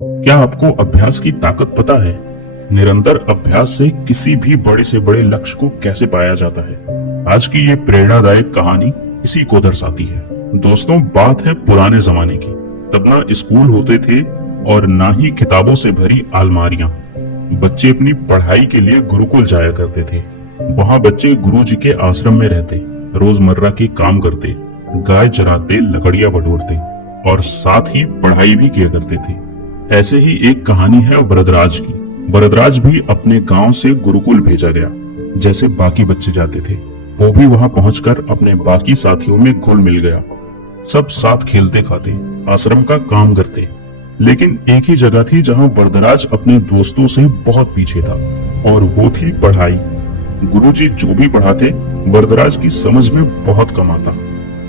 क्या आपको अभ्यास की ताकत पता है? निरंतर अभ्यास से किसी भी बड़े से बड़े लक्ष्य को कैसे पाया जाता है? आज की ये प्रेरणादायक कहानी इसी को दर्शाती है। दोस्तों, बात है पुराने जमाने की। तब ना स्कूल होते थे और ना ही किताबों से भरी अलमारियां। बच्चे अपनी पढ़ाई के लिए गुरुकुल जाया करते थे। वहां बच्चे गुरु जी के आश्रम में रहते, रोजमर्रा के काम करते, गाय चराते, लकड़ियां बटोरते और साथ ही पढ़ाई भी किया करते थे। ऐसे ही एक कहानी है वरदराज की। वरदराज भी अपने गांव से गुरुकुल भेजा गया, जैसे बाकी बच्चे जाते थे। वो भी वहां पहुंचकर अपने बाकी साथियों में घुल मिल गया। सब साथ खेलते खाते, आश्रम का काम करते। लेकिन एक ही जगह थी जहां वरदराज अपने दोस्तों से बहुत पीछे था, और वो थी पढ़ाई। गुरुजी जो भी पढ़ाते, वरदराज की समझ में बहुत कम आता।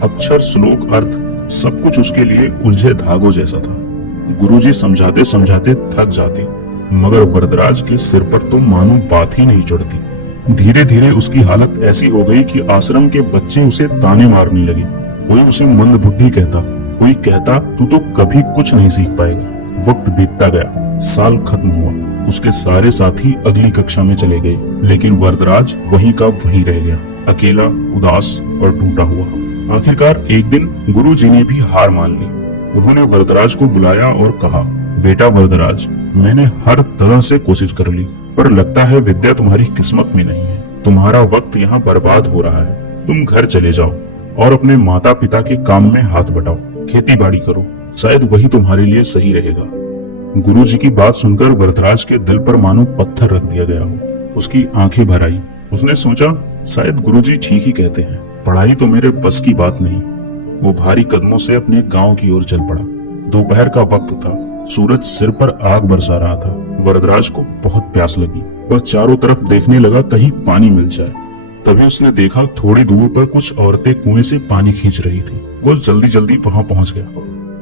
अक्षर, श्लोक, अर्थ सब कुछ उसके लिए उलझे धागों जैसा था। गुरुजी समझाते समझाते थक जाते, मगर वरदराज के सिर पर तो मानो बात ही नहीं चढ़ती। धीरे धीरे उसकी हालत ऐसी हो गई कि आश्रम के बच्चे उसे ताने मारने लगे। कोई उसे मंदबुद्धि कहता, कोई कहता तू तो कभी कुछ नहीं सीख पाएगा। वक्त बीतता गया, साल खत्म हुआ। उसके सारे साथी अगली कक्षा में चले गए, लेकिन वरदराज वहीं का वहीं रह गया, अकेला, उदास और टूटा हुआ। आखिरकार एक दिन गुरु जी ने भी हार मान ली। उन्होंने वरदराज को बुलाया और कहा, बेटा वरदराज, मैंने हर तरह से कोशिश कर ली, पर लगता है विद्या तुम्हारी किस्मत में नहीं है। तुम्हारा वक्त यहाँ बर्बाद हो रहा है। तुम घर चले जाओ और अपने माता पिता के काम में हाथ बटाओ, खेती बाड़ी करो, शायद वही तुम्हारे लिए सही रहेगा। गुरु जी की बात सुनकर वरदराज के दिल पर मानो पत्थर रख दिया गया हो। उसकी आंखें भर आई। उसने सोचा, शायद गुरु जी ठीक ही कहते हैं, पढ़ाई तो मेरे बस की बात नहीं। वो भारी कदमों से अपने गांव की ओर चल पड़ा। दोपहर का वक्त था, सूरज सिर पर आग बरसा रहा था। वरदराज को बहुत प्यास लगी। वह चारों तरफ देखने लगा, कहीं पानी मिल जाए। तभी उसने देखा थोड़ी दूर पर कुछ औरतें कुएं से पानी खींच रही थी। वो जल्दी जल्दी वहां पहुंच गया।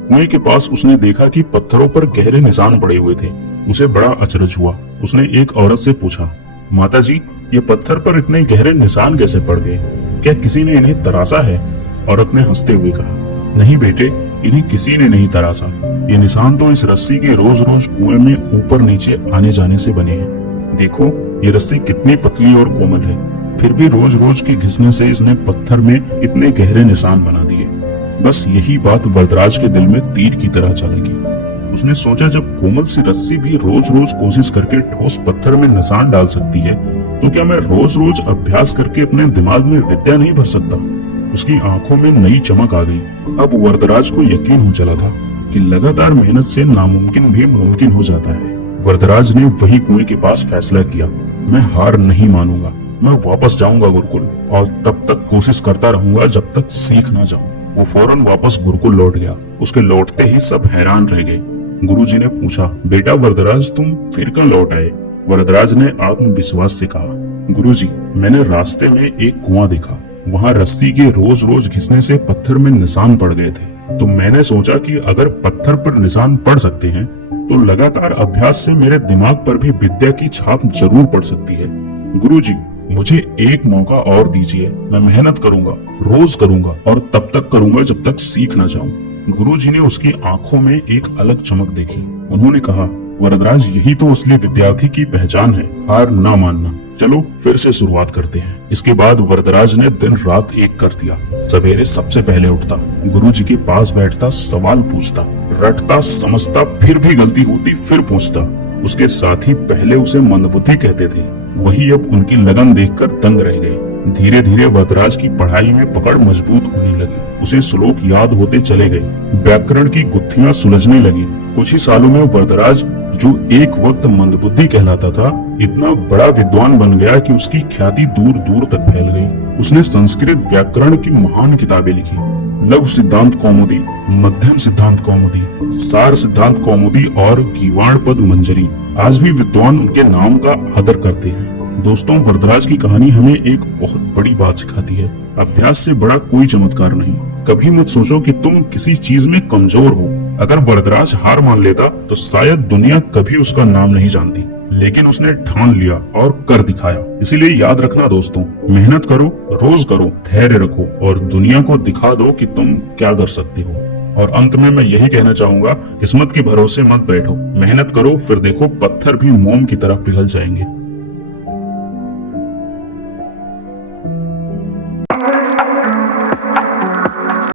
कुएं के पास उसने देखा कि पत्थरों पर गहरे निशान पड़े हुए थे। उसे बड़ा अचरज हुआ। उसने एक औरत से पूछा, माता जी, ये पत्थर पर इतने गहरे निशान कैसे पड़ गए? क्या किसी ने इन्हें तराशा है? औरत ने हंसते हुए कहा, नहीं बेटे, इन्हें किसी ने नहीं तराशा। ये निशान तो इस रस्सी के रोज रोज कुएं में ऊपर नीचे आने जाने से बने हैं। देखो ये रस्सी कितनी पतली और कोमल है, फिर भी रोज रोज के घिसने से इसने पत्थर में इतने गहरे निशान बना दिए। बस यही बात वरदराज के दिल में तीर की तरह चलेगी। उसने सोचा, जब कोमल सी रस्सी भी रोज रोज कोशिश करके ठोस पत्थर में निशान डाल सकती है, तो क्या मैं रोज रोज अभ्यास करके अपने दिमाग में विद्या नहीं भर सकता? उसकी आंखों में नई चमक आ गई। अब वरदराज को यकीन हो चला था कि लगातार मेहनत से नामुमकिन भी मुमकिन हो जाता है। वरदराज ने वही कुएं के पास फैसला किया, मैं हार नहीं मानूंगा। मैं वापस जाऊंगा गुरुकुल और तब तक कोशिश करता रहूंगा जब तक सीख ना जाऊं। वो फौरन वापस गुरुकुल लौट गया। उसके लौटते ही सब हैरान रह गए। गुरुजी ने पूछा, बेटा वरदराज, तुम फिर क्यों लौट आए? वरदराज ने आत्मविश्वास से कहा, गुरुजी, मैंने रास्ते में एक कुआं देखा। वहां रस्सी के रोज रोज घिसने से पत्थर में निशान पड़ गए थे। तो मैंने सोचा कि अगर पत्थर पर निशान पड़ सकते हैं, तो लगातार अभ्यास से मेरे दिमाग पर भी विद्या की छाप जरूर पड़ सकती है। गुरुजी, मुझे एक मौका और दीजिए। मैं मेहनत करूंगा, रोज करूंगा और तब तक करूंगा जब तक सीख ना जाऊं। गुरुजी ने उसकी आंखों में एक अलग चमक देखी। उन्होंने कहा, वरदराज, यही तो असली विद्यार्थी की पहचान है, हार ना मानना। चलो फिर से शुरुआत करते हैं। इसके बाद वरदराज ने दिन रात एक कर दिया। सवेरे सबसे पहले उठता, गुरुजी के पास बैठता, सवाल पूछता, रटता, समझता, फिर भी गलती होती फिर पूछता। उसके साथी पहले उसे मंदबुद्धि कहते थे, वही अब उनकी लगन देखकर दंग रह गए। धीरे धीरे वरदराज की पढ़ाई में पकड़ मजबूत होने लगी। उसे श्लोक याद होते चले गए, व्याकरण की गुत्थियां सुलझने लगी। कुछ ही सालों में वरदराज, जो एक वक्त मंदबुद्धि कहलाता था, इतना बड़ा विद्वान बन गया कि उसकी ख्याति दूर दूर तक फैल गई। उसने संस्कृत व्याकरण की महान किताबें लिखी, लघु सिद्धांत कौमुदी, मध्यम सिद्धांत कौमुदी, सार सिद्धांत कौमुदी और गीवाणपद मंजरी। आज भी विद्वान उनके नाम का आदर करते हैं। दोस्तों, वरदराज की कहानी हमें एक बहुत बड़ी बात सिखाती है, अभ्यास से बड़ा कोई चमत्कार नहीं। कभी मत सोचो कि तुम किसी चीज में कमजोर हो। अगर वरदराज हार मान लेता तो शायद दुनिया कभी उसका नाम नहीं जानती, लेकिन उसने ठान लिया और कर दिखाया। इसीलिए याद रखना दोस्तों, मेहनत करो, रोज करो, धैर्य रखो और दुनिया को दिखा दो कि तुम क्या कर सकते हो। और अंत में मैं यही कहना चाहूंगा, किस्मत के भरोसे मत बैठो, मेहनत करो, फिर देखो पत्थर भी मोम की तरह पिघल जाएंगे।